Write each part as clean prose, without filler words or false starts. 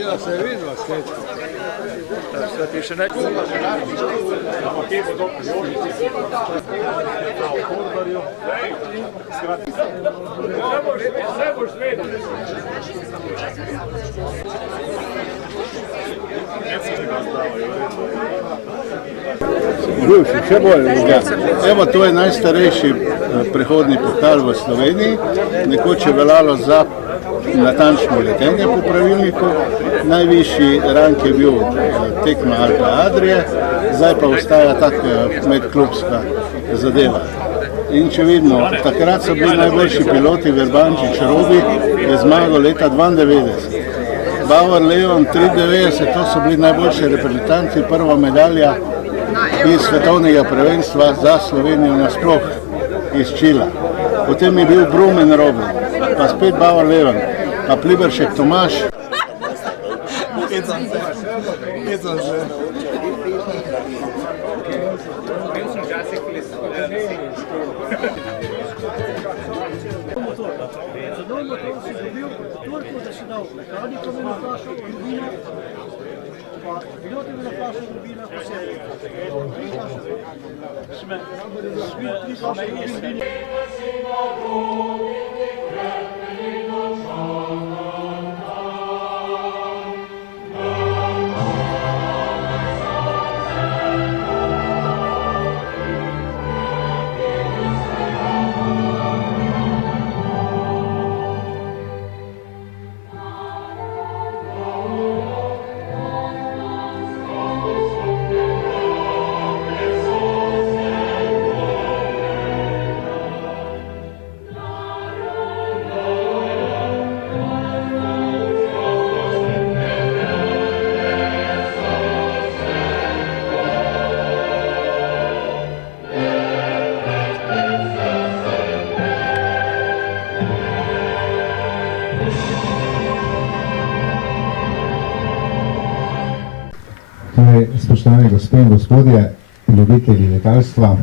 Ja, se vidi vas, kaj. Šta ti še nekaj? Še bolj. Evo, to je najstarejši prehodni pokal v Sloveniji. Nekoč je veljalo za natančno letenje po pravilniku. Najvišji rang je bil tekma Alpe Adrie, zdaj pa ostaja tak medklubska zadeva. In če vidimo, takrat so bili najboljši piloti, Verbančič, Robi je zmagal leta 92. Bauer, Leon, 93, to so bili najboljši reprezentanti, prva medalja iz svetovnega prvenstva za Slovenijo nasploh iz Čila. Potem je bil Brumen Robin, pa spet Bauer Leon, pa Pliberšek Tomaš. Spoštovane gospe in gospodje, ljubitelji letalstva,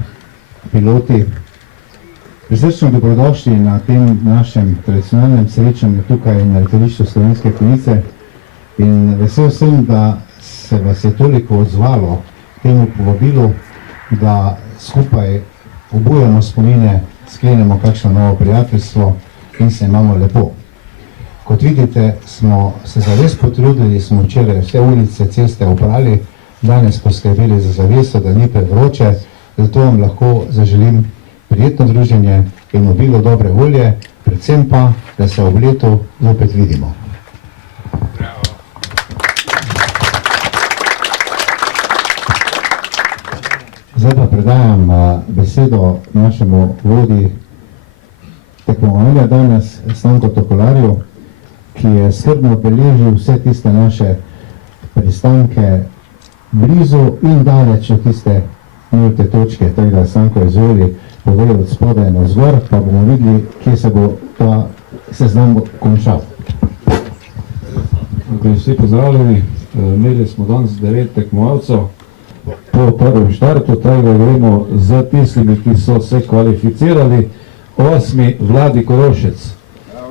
piloti, prisrčno dobrodošli na tem našem tradicionalnem srečanju tukaj na letališču Slovenske Konjice in vesel sem, da se vas je toliko odzvalo temu povabilu, da skupaj obujamo spomine, sklenemo kakšno novo prijateljstvo in se imamo lepo. Kot vidite, smo se zares potrudili, smo včeraj vse ulice, ceste oprali, danes poskrbeli za zaveso, da ni prevroče, zato vam lahko zaželim prijetno druženje in obilo dobre volje, predvsem pa, da se ob letu zopet vidimo. Zdaj pa predajam besedo našemu vodji tekmovanja danes, Stanko Tokolarju, ki je skrbno beležil vse tiste naše pristanke blizu in daleč od tiste nulte točke, tako da Stanko izvoli povej od spodaj na vzgor, pa bomo videli, kje se bo ta seznam končal. Vsi pozdravljeni, imeli smo danes 9 tekmovalcev po prvem štartu, tako da gremo z tistimi, ki so se kvalificirali. 8. Vladi Korošec,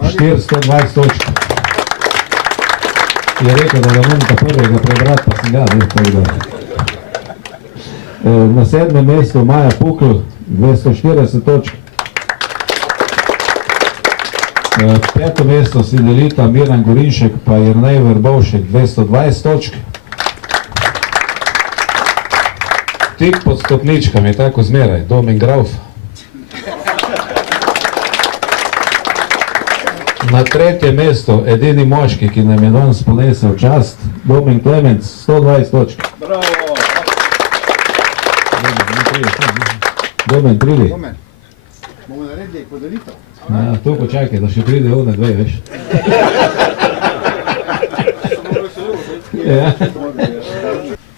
420 točk. Je rekel, da ga moram ta prvega prebrati, pa sem ga, na 7. mestu Maja Pukl, 240 točk. 5. mesto si delita Miran Gorinšek pa Jernej Verbovšek, 220 točk. Tik pod stopničkami, tako zmeraj, Domen Grauf. Na 3. mesto edini moški, ki nam je danes ponesel čast, Domen Klemenc, 120 točk. Bravo! Domen, pridi. Domen, bomo naredili podelitev. Tu počakaj, da še pride one dve, veš.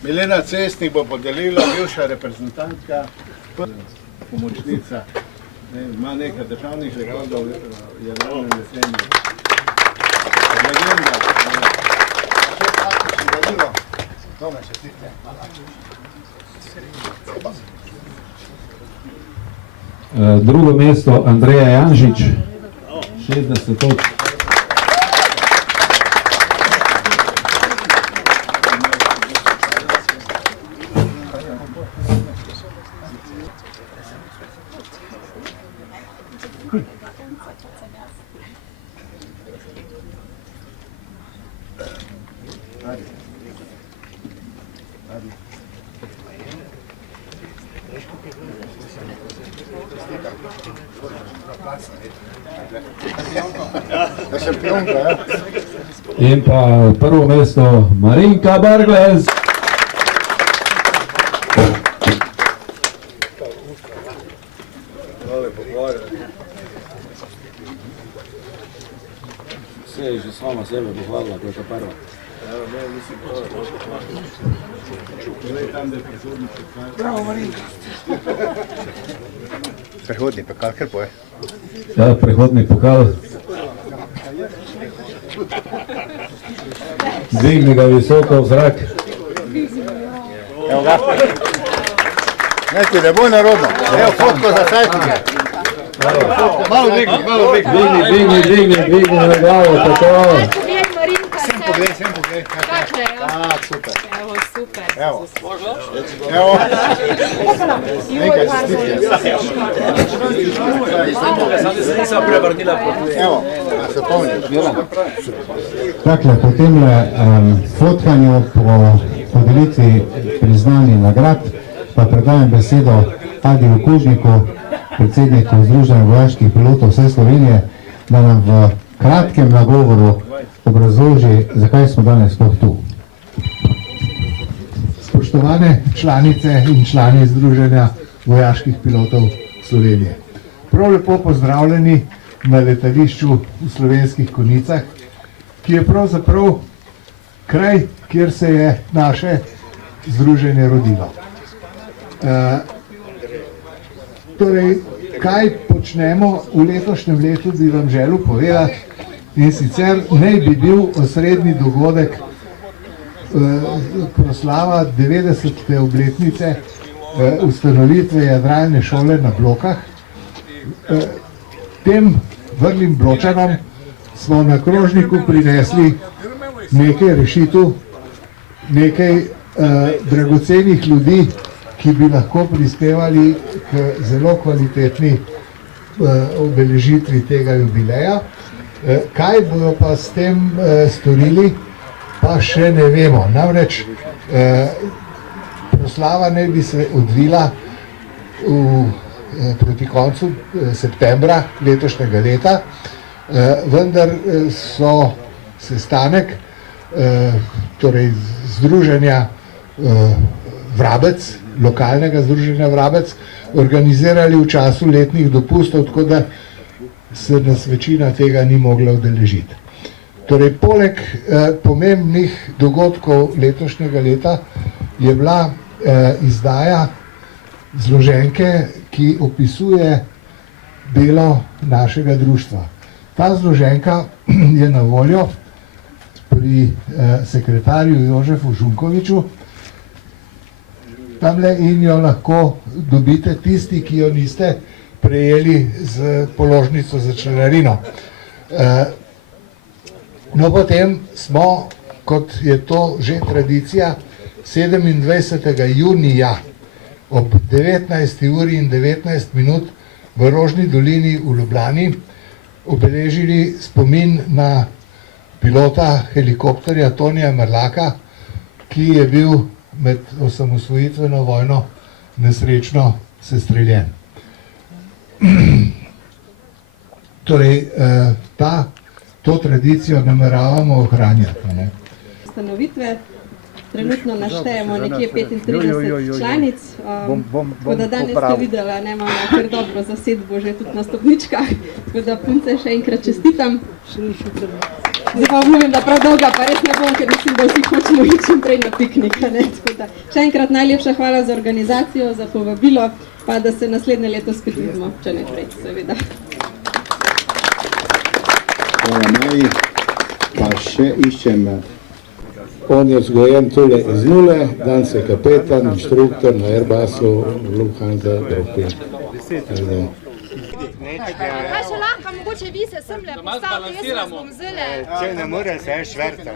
Milena Cestnik bo podelila, bivša reprezentantka, pomočnica, ima nekaj državnih rekordov, je ravno letenje. Legenda. Še praktično delilo. Drugo mesto Andreja Janžič, 60 točk. In pa prvo mesto Marinka Brglez. Vse je že sama sebe pohvalila, ko je ta prva. Bravo, Marinka. Prehodni pokal, kar poje. Ja, prehodni pokal. Dvigni ga visoko v zrak. Evo ga. Ne, ti ne bo narodno. Evo fotko za sajtnike. Malo dvigni, malo dvigni. Dvigni na glavo, tako. Sem poglej. Takle, ja. Tak, super. Evo, super. Evo. Evo. Nekaj slike. Nisem prevrnila proti. Evo, a se pomniš. Takle, po temle fotkanju, po podelitvi priznanj in nagrad, pa predajam besedo Adiju Kužniku, predsedniku Združenja vojaških pilotov vse Slovenije, da nam v kratkem nagovoru obrazloži, zakaj smo danes sploh tu. Spoštovane članice in člani Združenja vojaških pilotov Slovenije. Prav lepo pozdravljeni na letališču v Slovenskih Konjicah, ki je pravzaprav kraj, kjer se je naše združenje rodilo. Torej, kaj počnemo v letošnjem letu, bi vam želel povedati, in sicer naj bi bil osrednji dogodek proslava 90. obletnice ustanovitve jadralne šole na Blokah. Tem vrlim Bločanom smo na krožniku prinesli nekaj rešitev, nekaj dragocenih ljudi, ki bi lahko prispevali k zelo kvalitetni obeležitvi tega jubileja. Kaj bodo pa s tem storili, pa še ne vemo. Namreč proslava naj bi se odvila proti koncu septembra letošnjega leta, vendar so sestanek torej združenja Vrabec, lokalnega združenja Vrabec, organizirali v času letnih dopustov, tako da se nas večina tega ni mogla udeležiti. Torej, poleg pomembnih dogodkov letošnjega leta je bila izdaja zloženke, ki opisuje delo našega društva. Ta zloženka je na voljo pri sekretarju Jožefu Žunkoviču, tamle in jo lahko dobite tisti, ki jo niste prejeli z položnico za članarino. No, potem smo, kot je to že tradicija, 27. junija ob 19:19 v Rožni dolini v Ljubljani obeležili spomin na pilota helikopterja Tonija Mrlaka, ki je bil med osamosvojitveno vojno nesrečno sestreljen. Torej, to tradicijo nameravamo ohranjati. Ustanovitve trenutno naštejemo nekje 35 članic, tako da danes ste videla, imamo kar dobro zasedbo že tudi na stopničkah, tako da punce še enkrat čestitam. Zdaj pa obljubim, da prav dolga pa res ne bom, ker mislim, da vsi hočemo iti čim prej na piknik. Še enkrat najlepša hvala za organizacijo, za povabilo, pa da se naslednje leto spet vidimo, če ne prej, seveda. Hvala Maji, pa še iščem On je vzgojen tule iz nule, danes je kapetan, inštruktor na Airbusu, Lufthansa, Evropi. Kaj še lahko, mogoče vi se semle postavite, jaz vas bom zile. Če ne more, se je šverta.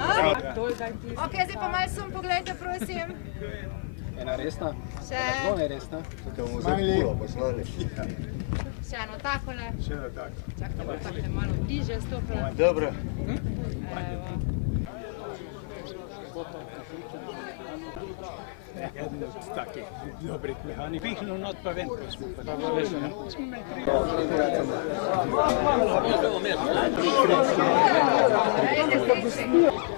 Ok, zdaj pa malo sem pogledajte, prosim. Ena resna? Še, Ne resna? še eno takole. Še ena taka. Čakajte, bo takle malo bliže stopila. Dobro. Evo. Eden od takih dobrih mehanik. Pihnu not pa ven, ko smo pa smo imeli 3.